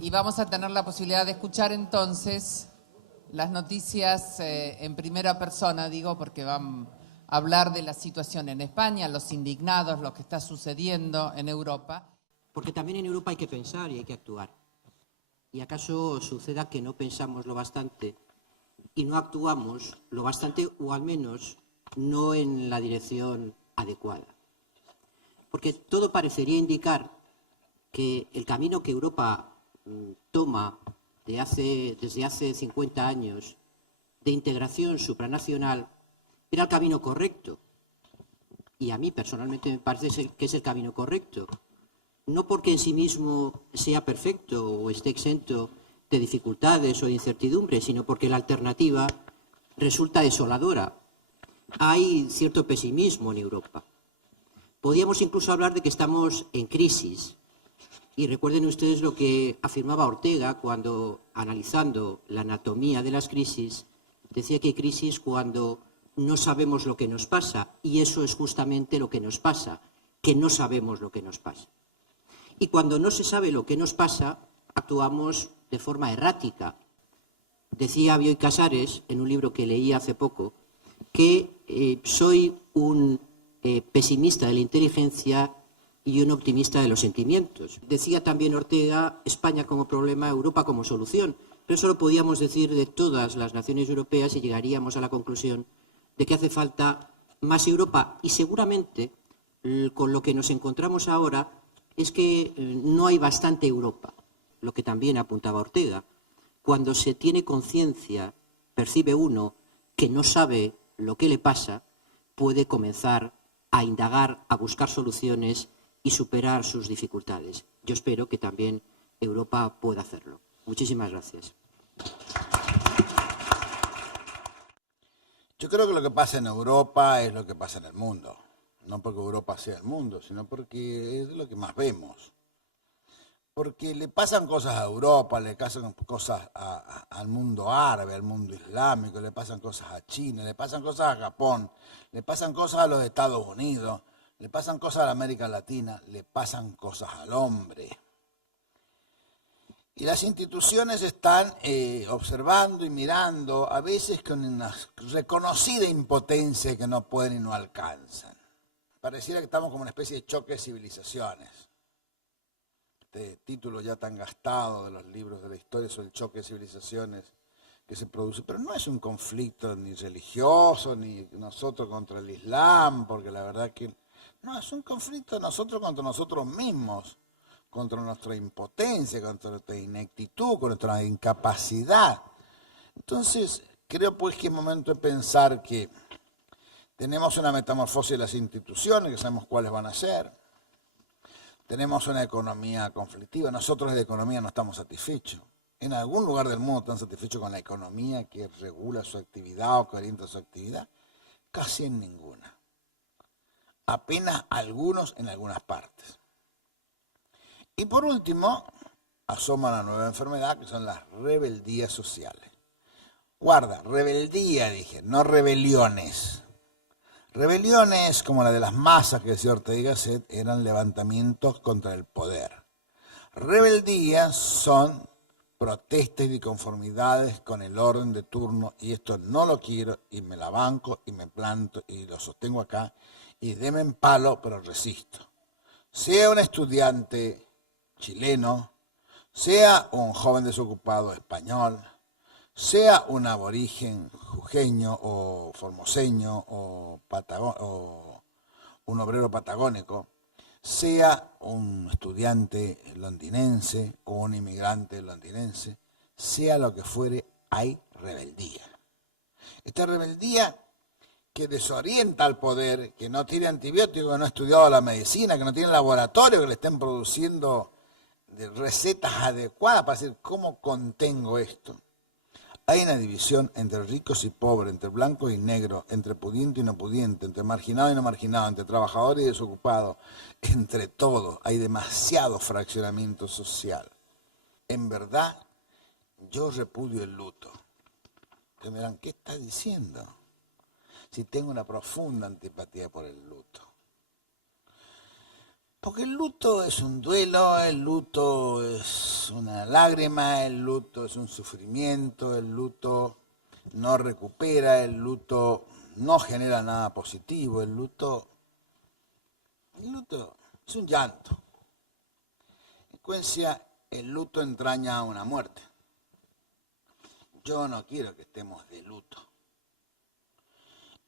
Y vamos a tener la posibilidad de escuchar entonces las noticias en primera persona, digo, porque van a hablar de la situación en España, los indignados, lo que está sucediendo en Europa. Porque también en Europa hay que pensar y hay que actuar. ¿Y acaso suceda que no pensamos lo bastante y no actuamos lo bastante, o al menos no en la dirección adecuada? Porque todo parecería indicar que el camino que Europa toma desde hace 50 años de integración supranacional era el camino correcto. Y a mí personalmente me parece que es el camino correcto. No porque en sí mismo sea perfecto o esté exento de dificultades o de incertidumbres, sino porque la alternativa resulta desoladora. Hay cierto pesimismo en Europa. Podríamos incluso hablar de que estamos en crisis. Y recuerden ustedes lo que afirmaba Ortega cuando, analizando la anatomía de las crisis, decía que hay crisis cuando no sabemos lo que nos pasa, y eso es justamente lo que nos pasa, que no sabemos lo que nos pasa. Y cuando no se sabe lo que nos pasa, actuamos de forma errática. Decía Bioy Casares, en un libro que leí hace poco, que soy un pesimista de la inteligencia y un optimista de los sentimientos. Decía también Ortega, España como problema, Europa como solución. Pero eso lo podíamos decir de todas las naciones europeas y llegaríamos a la conclusión de que hace falta más Europa. Y seguramente con lo que nos encontramos ahora es que no hay bastante Europa, lo que también apuntaba Ortega. Cuando se tiene conciencia, percibe uno que no sabe lo que le pasa, puede comenzar a indagar, a buscar soluciones y superar sus dificultades. Yo espero que también Europa pueda hacerlo. Muchísimas gracias. Yo creo que lo que pasa en Europa es lo que pasa en el mundo. No porque Europa sea el mundo, sino porque es lo que más vemos. Porque le pasan cosas a Europa, le pasan cosas al mundo árabe, al mundo islámico, le pasan cosas a China, le pasan cosas a Japón, le pasan cosas a los Estados Unidos, le pasan cosas a la América Latina, le pasan cosas al hombre. Y las instituciones están observando y mirando, a veces con una reconocida impotencia que no pueden y no alcanzan. Pareciera que estamos como una especie de choque de civilizaciones. Este título ya tan gastado de los libros de la historia sobre el choque de civilizaciones que se produce, pero no es un conflicto ni religioso, ni nosotros contra el Islam, porque la verdad que no, es un conflicto de nosotros contra nosotros mismos, contra nuestra impotencia, contra nuestra ineptitud, contra nuestra incapacidad. Entonces, creo pues que es momento de pensar que tenemos una metamorfosis de las instituciones, que sabemos cuáles van a ser. Tenemos una economía conflictiva. Nosotros de economía no estamos satisfechos. En algún lugar del mundo están satisfechos con la economía que regula su actividad o que orienta su actividad. Casi en ninguna. Apenas algunos en algunas partes. Y por último, asoma una nueva enfermedad que son las rebeldías sociales. Guarda, rebeldía, dije, no rebeliones. Rebeliones, como la de las masas que decía Ortega y Gasset, eran levantamientos contra el poder. Rebeldías son protestas y conformidades con el orden de turno, y esto no lo quiero, y me la banco, y me planto, y lo sostengo acá, y deme en palo, pero resisto. Sea un estudiante chileno, sea un joven desocupado español, sea un aborigen jujeño o formoseño o un obrero patagónico, sea un estudiante londinense o un inmigrante londinense, sea lo que fuere, hay rebeldía. Esta rebeldía que desorienta al poder, que no tiene antibióticos, que no ha estudiado la medicina, que no tiene laboratorio, que le estén produciendo recetas adecuadas para decir cómo contengo esto. Hay una división entre ricos y pobres, entre blancos y negros, entre pudiente y no pudiente, entre marginado y no marginado, entre trabajador y desocupado, entre todos. Hay demasiado fraccionamiento social. En verdad, yo repudio el luto. Ustedes me dirán, ¿qué está diciendo? Si tengo una profunda antipatía por el luto. Porque el luto es un duelo, el luto es es una lágrima, el luto es un sufrimiento, el luto no recupera, el luto no genera nada positivo, el luto es un llanto. En consecuencia, el luto entraña una muerte. Yo no quiero que estemos de luto.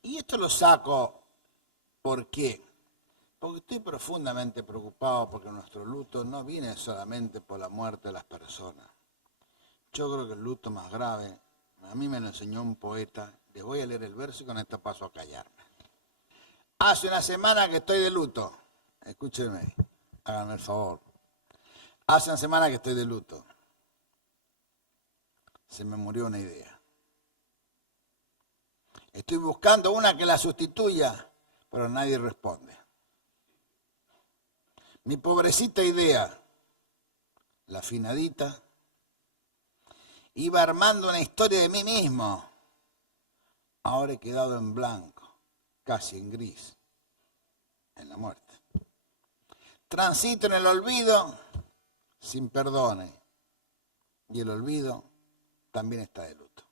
Y esto lo saco, ¿por qué? Porque estoy profundamente preocupado porque nuestro luto no viene solamente por la muerte de las personas. Yo creo que el luto más grave, a mí me lo enseñó un poeta, les voy a leer el verso y con esto paso a callarme. Hace una semana que estoy de luto. Escúchenme, háganme el favor. Hace una semana que estoy de luto. Se me murió una idea. Estoy buscando una que la sustituya, pero nadie responde. Mi pobrecita idea, la afinadita, iba armando una historia de mí mismo. Ahora he quedado en blanco, casi en gris, en la muerte. Transito en el olvido sin perdone. Y el olvido también está de luto.